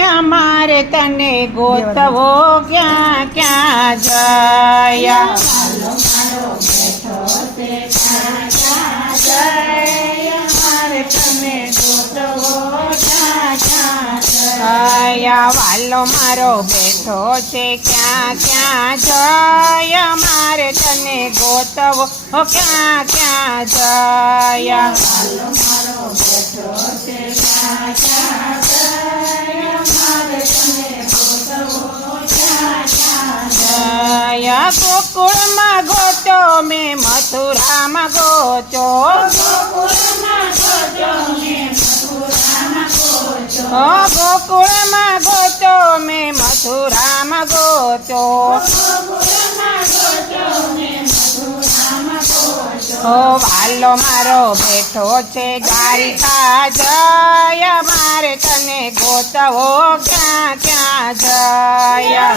જય મારે તને ગોતવો ક્યાં ક્યાં જય મારે તને ગોતવો ક્યાં ક્યાં જય વાલો મારો બેઠો છે ક્યાં ક્યાં જય મારે તને ગોતવો ક્યાં ક્યાં જય જય ગોકુળમાં ગોચો, મેં મથુરામાં ગોચો. ગોકુળમાં ગોચો, મેં મથુરામાં ગોચો. ઓ વાલો મારો બેઠો છે દ્વારિકા જય, મારે તને ગોતવો ક્યાં ક્યાં જય.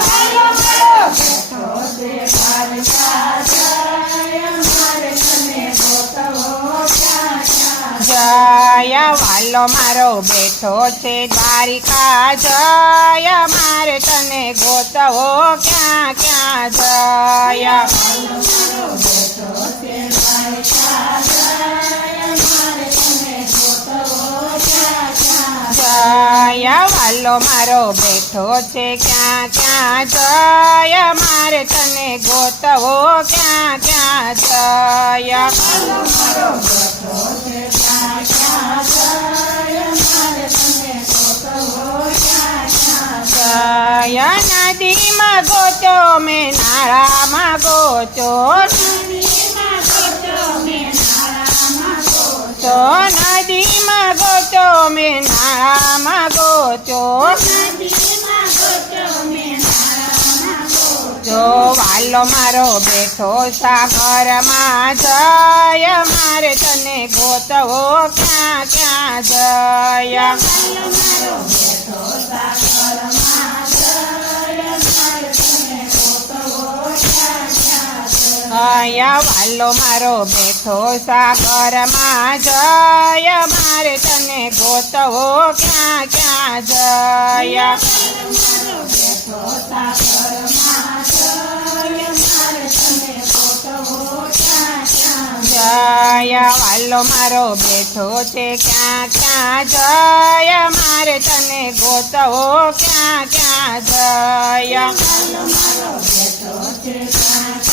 જય વાલો મારો બેઠો છે દ્વારિકા જય મારે તને ગોતવો ક્યાં ક્યાં જય જય વાલો મારો બેઠો છે ક્યાં ક્યાં જય મારે તને ગોતવો ક્યાં ક્યાં જય જય શાંતિ માગો છો મે નારા માગો છો તો નદી માગો છો મે નારા માગો છો જો વાલો મારો બેઠો સાગર સાગરમાં જય મારે તને ગોતવો ક્યાં ક્યાં જય? મારો બેઠો સાગરમાં અહીંયા વાલો મારો બેઠો સાગરમાં જય મારે તને ગોતવો ક્યાં ક્યાં જય જય વાલો મારો બેઠો છે ક્યાં ક્યાં જય મારે તને ગોતવો ક્યાં ક્યાં જય અહીંયા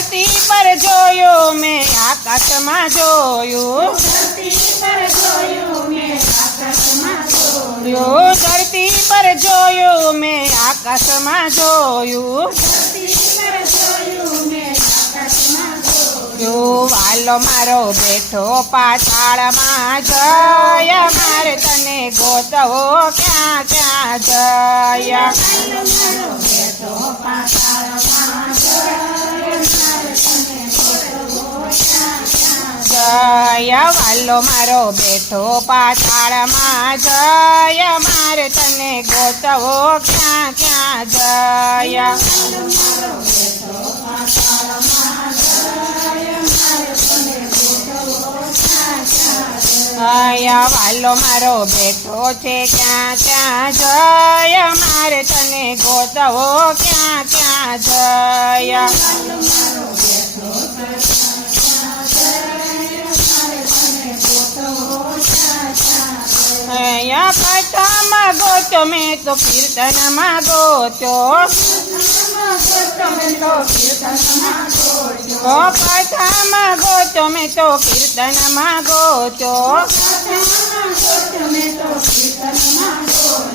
ધરતી પર જોયું મેં આકાશમાં જોયું યો ધરતી પર જોયું મેં આકાશમાં જોયું યો વાલો મારો બેઠો પાતાળમાં જય મારે તને ગોતવો ક્યાં ક્યાં જય જય વાલો મારો બેઠો પાતાળમાં જય મારે તને ગોતવો ક્યાં ક્યાં જય અહીંયા વાલો મારો બેઠો છે ક્યાં ક્યાં જય મારે તને ગોતવો ક્યાં ક્યાં જય અહીંયા કથામાં ગોચો મેં તો કીર્તનમાં ગોચો ઓ કથામાં ગોચો મેં તો કીર્તનમાં ગોચો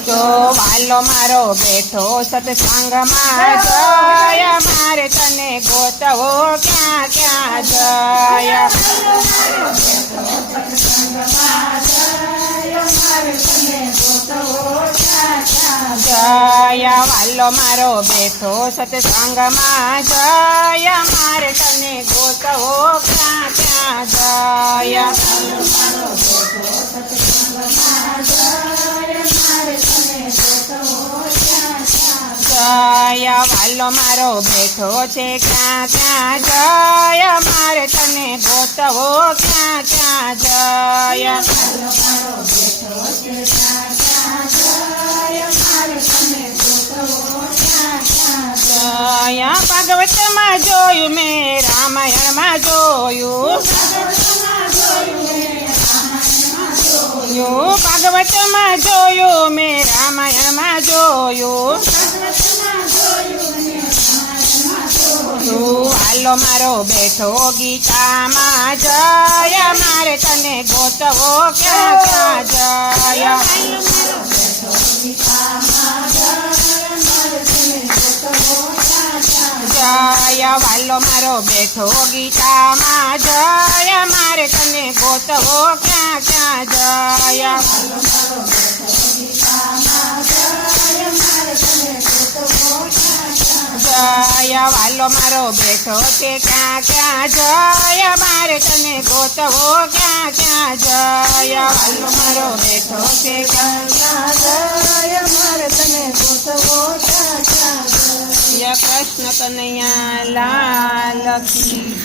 તો વાલો મારો બેઠો સત્સંગમાં જય મારે તને ગોતવો ક્યાં ક્યાં જય જય વાલો મારો બેઠો સત્સંગમાં, જય મારે તને ગોતવો ક્યાં ક્યાં જય જય વાલો મારો બેઠો છે ક્યાં ક્યાં જય મારે તને ગોતવો ક્યાં ક્યાં જય ભાગવતમાં જોયું મેં, રામાયણમાં જોયું. જોયું, ભાગવતમાં જોયું મેં, રામાયણમાં જોયું. હાલો મારો બેઠો ગીતામાં જય, મારે તને ગોતવો ક્યાં ક્યાં જય? વાલો મારો બેઠો ગીતામાં જય મારે તને ગોતવો ક્યાં ક્યાં જય જય વાલો મારો બેઠો છે ક્યાં ક્યાં જય મારે તને ગોતવો ક્યાં ક્યાં જય વાલો મારો બેઠો છે ક્યાં જય મારે તને ગોતવો ક્યાં ક્યાં જય કૃષ્ણ કનૈયા લાલ કી